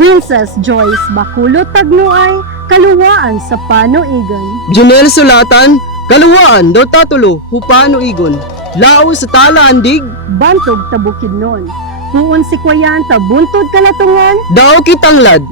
Princess Joyce Bakulot Tagnuay, kaluwaan sa Panoigon. Junel Sulatan, kaluwaan daw tatulo, hupano igon. Lao sa talaandig, Bantog Tabukidnon. Puon si Kwayan tabuntod kalatungan. daw kitanglad.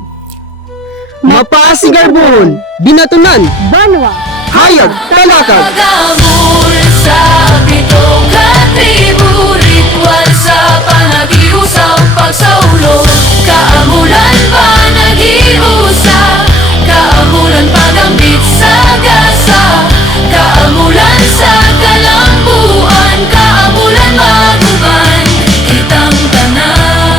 Mapasigarbon, binatunan, Banwa. hayag, talakad. Pagamul sa pitong katribu, ritual sa panagiusap, pagsaulo. Kaamulan pa nagiusap, kaamulan pagambit sa gasa, kaamulan sa kalambuan, kaamulan maguban, kitang tanan.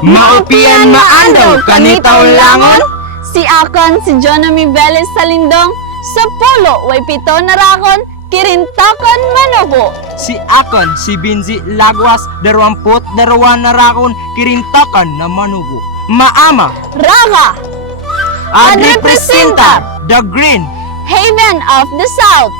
Maupian maandaw, kanitaw langon. Si Akon, si Jonami Velez sa Lindong, sa pulo, way pito narakon, kirintakon manubo. Si Akon, si Binzi Lagwas, 22 na rakon, kirintakan na manubo. Maama, Rama, ang representa, the Green, Haven of the South.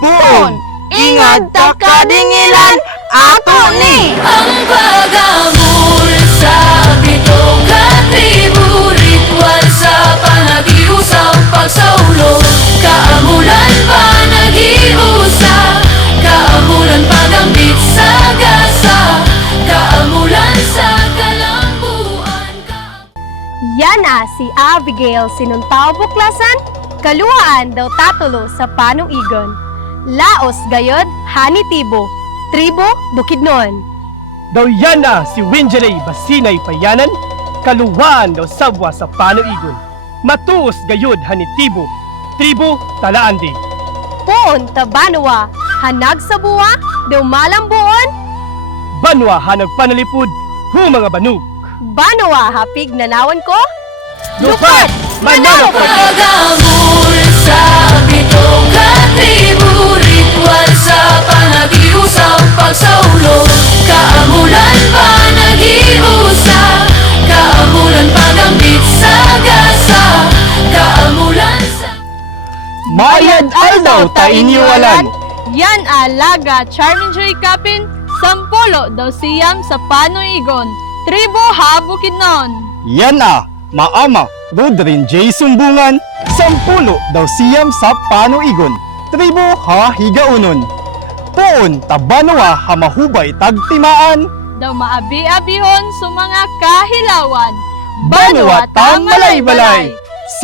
Puon, ingad ta kadingilan, ato ni. Ang pagamul sa pitong katribu, ritual sa panagiusap, pagsaulo. Kaamulan pa nagiusap, kaamulan pagambit sa gasa, kaamulan sa kalambuan. Yana si Abigail Sinuntao Buklasan, kaluwaan daw tatulo sa Panoigon. Laos gayod, Hanitibo, Tribo, Bukidnon. Daw yan na si Winjelay Basinay Payanan, kaluwaan daw sabwa sa Panoigon. Matuos gayod hanitibo, tribo talaandi. Puon Tabanwa, Hanag sa Buwa, daw Malambuon. Banwa hanag panalipud, hu mga banug. Banwa hapig nanawan ko. Lupat! Manalo ka! Pagamul sa pitong katribu, ritual sa panagiusap, pagsaulo. Kaamulan pa nagiusap, kaamulan pagambit sa gasa, kaamulan sa... Mayad aldaw ta inyowalan. Yan alaga Charming Joy Kapin, sampulo daw siyam sa Panoigon, tribo habukidnon. Yan na, maama, Rodrin J. Sumbungan, sampulo daw siyam sa Panoigon, tribo ha higaunon. Poon tabanwa ha mahubay tagtimaan, Daw maabi-abihon sa mga kahilawan, banwa ta malay-balay,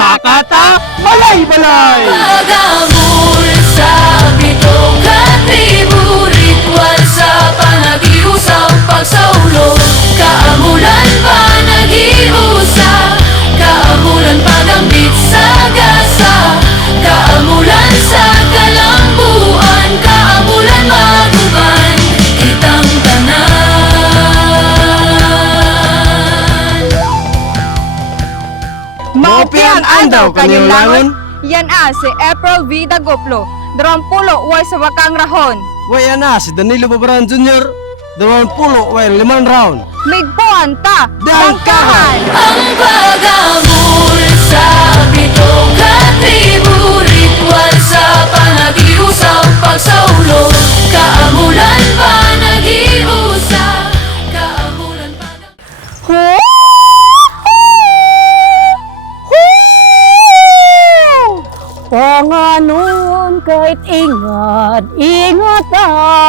sakata malay-balay. Pagamul sa pitong katribu, ritual sa panagiusap, pagsaulo. Kaamulan pa nagiusap, kaamulan pagambit sa gasa, kaamulan sa kalambuan, kaamulan maguban, kitang tanan. Maupian andaw, kanyang langon. Yan si April V. Dagoplo, 20 way sa Wakang Rahon. Waya na si Danilo Babaran Jr., 20 way 5 round. Migpuan ta, Dangkahan! Ang pagamul sa pitong katribu, ritual sa panagiusap, pagsaulo. Kaamulan pa nagiusap, kaamulan pagambit. Panganon kahit ingat, ingat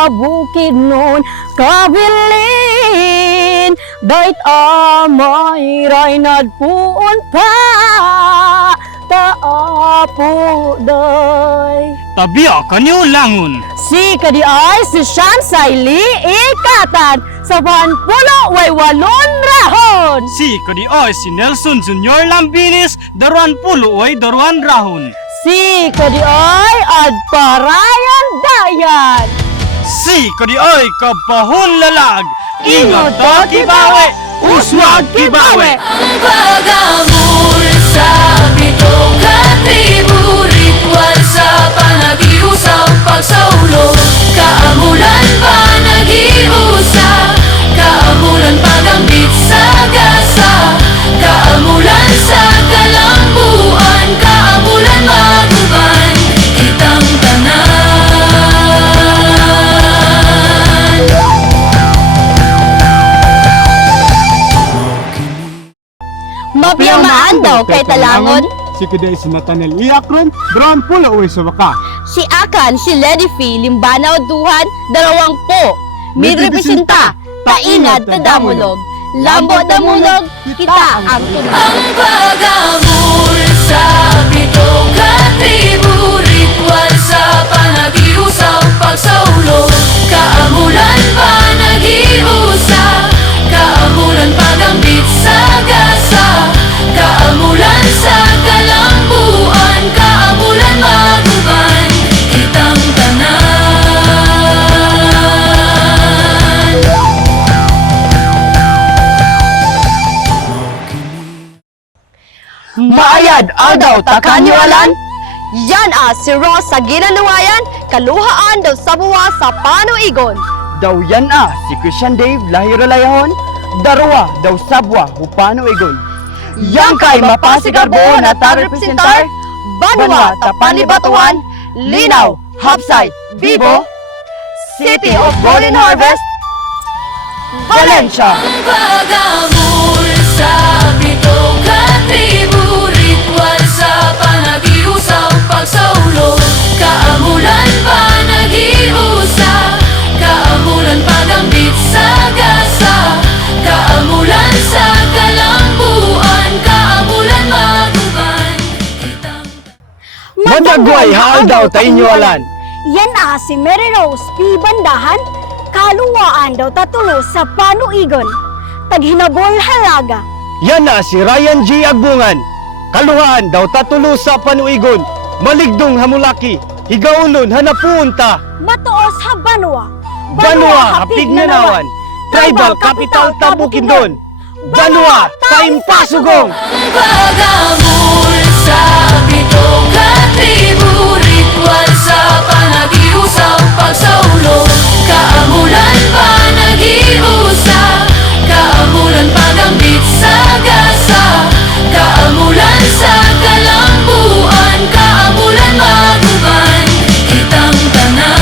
Bukidnon, kabilin, dait amay raynad puon pa, taapo day. Tabiya kanyo langon. Si kadi ay si Shansay Lee Ikatan, sa 10 way 8 rahon. Si kadi oy si Nelson Jr. Lambinis, 20 way 2 rahon. Si kadi ay Adparayan Dayan. Si kadi oy kapahon lalag, Ingot ta kibawe, uswag kibawe. Ang pagamul sa pitong katribu, ritual sa panagiusap, pagsaulo. Kaamulan pa nagiusap, kaamulan pagambit sa gasa, kaamulan sa kalambuan, kaamulan maguban, kitang tanan. Ikaw kay talangon. Si Kiday si Nathaniel Iakron, Brown Pulo uwi sa waka. Si Akan, si Lady Fee, Limbana o Duhan, 20. May representa, tainad ta damulog. Lambo damulog, kita ang tunog. Ang pag-amor sa pitong katribu, ritual sa panagiusaw, pagsaulo. Kaamulan pa nagiusa, kaamulan pagambit sa gasa, kaamulan sa kalambuan, kaamulan maguban, kitang tanan. Maayad daw takanyualan. Yan si Ross sa ginaluwayan, kaluhaan daw sa buwa sa panuigon. Daw yan si Christian Dave lahiralayahon. Darwa daw sabwa hupano igon. Yang kay mapasigarbo na ta-representar. Banwa tapanibatuan. Linaw, Hapsay, Vivo, City of Golden Harvest, Valencia. Ang pag-amor sa pitong katribu, ritual sa panagiusaw, pagsaulo. Kaamulan pa nagiusa, kaamulan pagambit sa gasa, kaamulan sa kalambuan, kaamulan maguban, kitang Madagway haal daw ta inyualan. Yan si Mary Rose P. Bandahan, kaluwaan daw tatulo sa panuigon. Taghinabol halaga. Yan si Ryan G. Agbungan. Kaluhaan daw tatulo sa panuigon. Maligdong hamulaki. Higaulon hanapunta. Matuos ha Banwa. Banwa hapig nanawan. Tribal capital ta Bukidnon. Banwa time pasugong. Ang pag-amor sa pitong katribu, ritual sa panagiusaw, pagsaulo. Kaamulan pa nagiusa, kaamulan pagambit sa gasa, kaamulan sa kalambuan, kaamulan maguban, kitang tanan.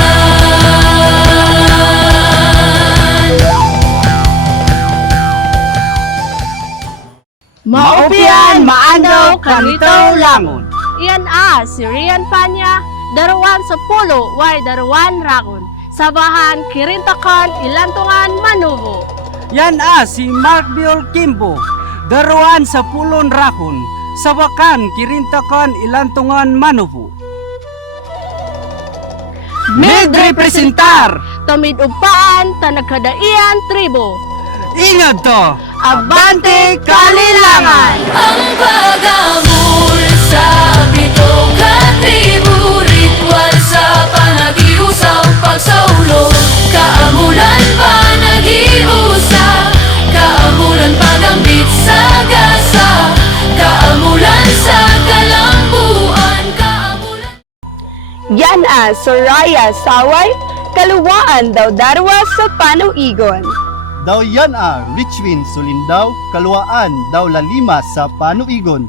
Maupian maandaw kanitaw langon. Iyan si Rian Panya, Daruan sa Pulo, way Daruan Rakon. Sabahan, Kirintakan, Ilantungan, Manubo. Yan si Mark Biol Kimbo, Daruan sa Pulon Rakon, Sabakan, Kirintakan, Ilantungan, Manubo. Med representar! Tamid upaan, tanagkadaian, tribo. Ingad to! Abante, Kalilangan! Ang pag-amor sa pitong katribu, ritual sa panagiusaw, pagsaulo. Kaamulan pa nagiusa, kaamulan pagambit sa gasa, kaamulan sa kalambuan, kaamulan. Yan Soraya Saway, kaluwaan daw darwa sa panuigon. Daw yan Richwin Sulindaw. Kaluaan daw lalima sa panuigon.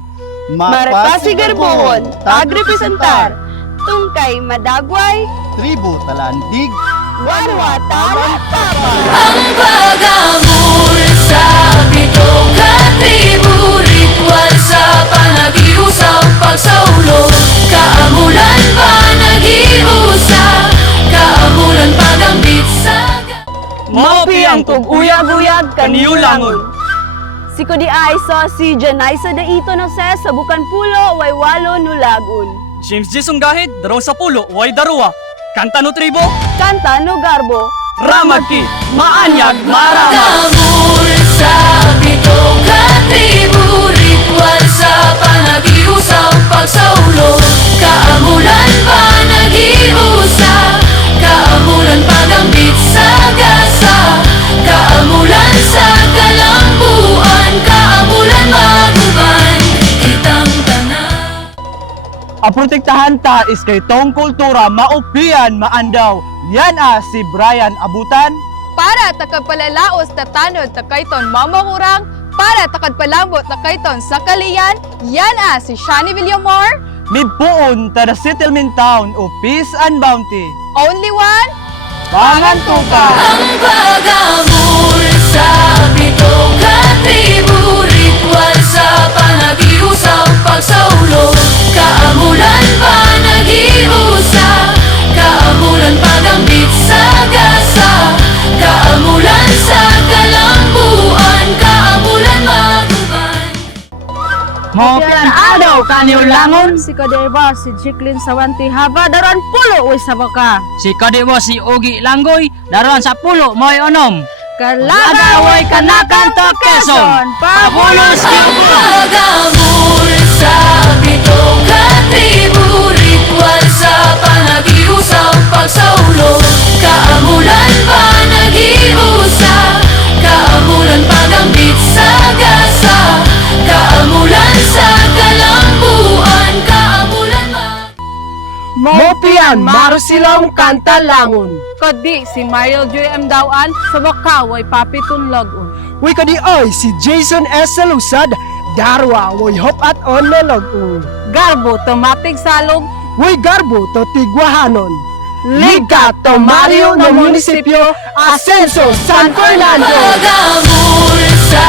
Marapasigarbohon, tagrepresentar, tungkay madagway, Tribo talandig. Banwa tama papa. Ang pag-amor sa pitong katribu, ritual sa panagiusaw, pagsaulo. Kaamulan pa nagiusa, kaamulan pagambit sa Maopi ang uyag-uyag kaniulangon. Si Kudi Aiso, si Janaysa da ito na sa Bukan Pulo, Waywalo, Nulagun. James Jason Gahid, Daro sa Pulo, Way Darua. Kanta no Tribo, Kanta no Garbo, Ramagki, Maanyag, Marama. Pag-amor sa pitong katribu, ritual sa panagiusaw, pagsaulo. Kaamulan pa nagiusa, kaamulan pagambit sa gasa, kaamulan sa kalambuan, kaamulan maguban, kitang tanan. Aprotektahan ta is kay tong kultura maupian maandaw. Yan si Brian Abutan. Para takagpalalaos ta tanod ta kayton mamahurang, para takagpalambot ta kayton sa kaliyan, yan si Shani Villamor. Midpuon ta the settlement town of Peace and Bounty. Only one, Pangantuka. Ang pag-amor sa pitong katribu, ritual sa panagiusaw, pagsaulo Kaamulan pa nagiusa Kaamulan pagambit sa gasa Kaamulan sa kalambuan Kaamulan maguban Mopian adaw kaniulangon si Kadeba si Jiklin Sawanti haba daruan pulo uy sa baka. Si Kadebo si Ugi Langgoy, daruan sa pulo mo'y onom. Kalaga way kanakan to Quezon. Pabulos Pagamul sa pitong katribu Ritual sa panagiusaw pagsaulo Kaamulan pa nagiusa Kaamulan pagambit sa gasa Kaamulan sa kalambuan Kaamulan Mopian Marusilong Kantalangon. Kadi si Mario J.M. Dawan sa Bakaway Papitun Lagun. Uy kadi ay si Jason S. Salusad, Darwa, woy hop at on na lagun. Garbo Tomatig Salog. Uy garbo to Tigwahanon. Liga to Mario na munisipyo. Ascenso, San Fernando. Pagamul sa